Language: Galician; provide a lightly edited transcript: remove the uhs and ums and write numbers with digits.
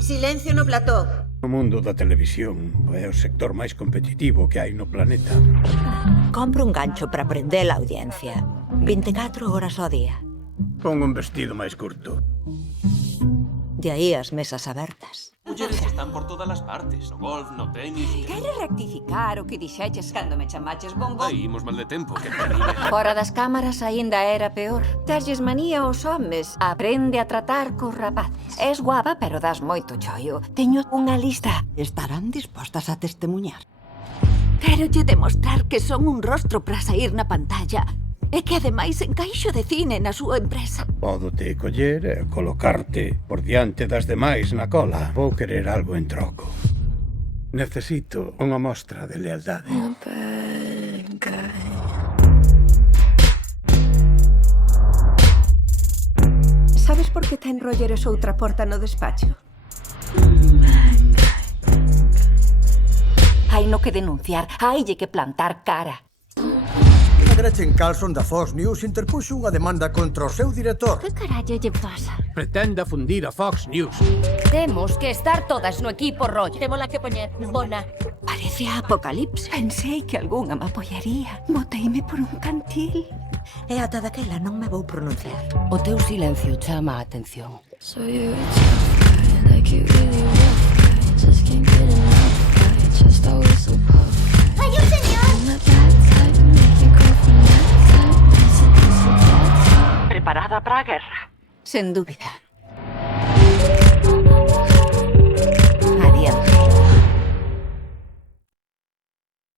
Silencio no plató. O mundo da televisión é o sector máis competitivo que hai no planeta. Compro un gancho para prender a audiencia. 24 horas ao día. Pon un vestido máis curto. De aí as mesas abertas. Mulleres están por todas as partes. No golf, no tenis... Queres rectificar o que dixeches cando me chamaches bombón? Aí imos mal de tempo, que terrible. Fora das cámaras aínda era peor. Terlles manía aos homes. Aprende a tratar cos rapaces. És guapa, pero das moito chollo. Teño unha lista. Estarán dispostas a testemunhar. Quérolle demostrar que son un rostro para sair na pantalla. E que ademais encaixo de cine na súa empresa. Pódote coller e colocarte por diante das demais na cola. Vou querer algo en troco. Necesito unha mostra de lealdade. Sabes por que ten Roger outra porta no despacho? Hai no que denunciar, haille que plantar cara. A Gretchen Carlson da Fox News interpuxo unha demanda contra o seu director. Que carallo lle pasa? Pretenda fundir a Fox News. Temos que estar todas no equipo rollo. Témola que poñer, bona. Parece a apocalipse. Pensei que algunha me apoyaría. Boteime por un cantil. E ata daquela non me vou pronunciar. O teu silencio chama a atención. So you're a tough guy, like you really rough guy. Just can't get enough guy, just always so puff. ¡Hay un señor! I'm that bad type, make you go from that type. That's a bad type. Preparada para a guerra? Sen dúbida.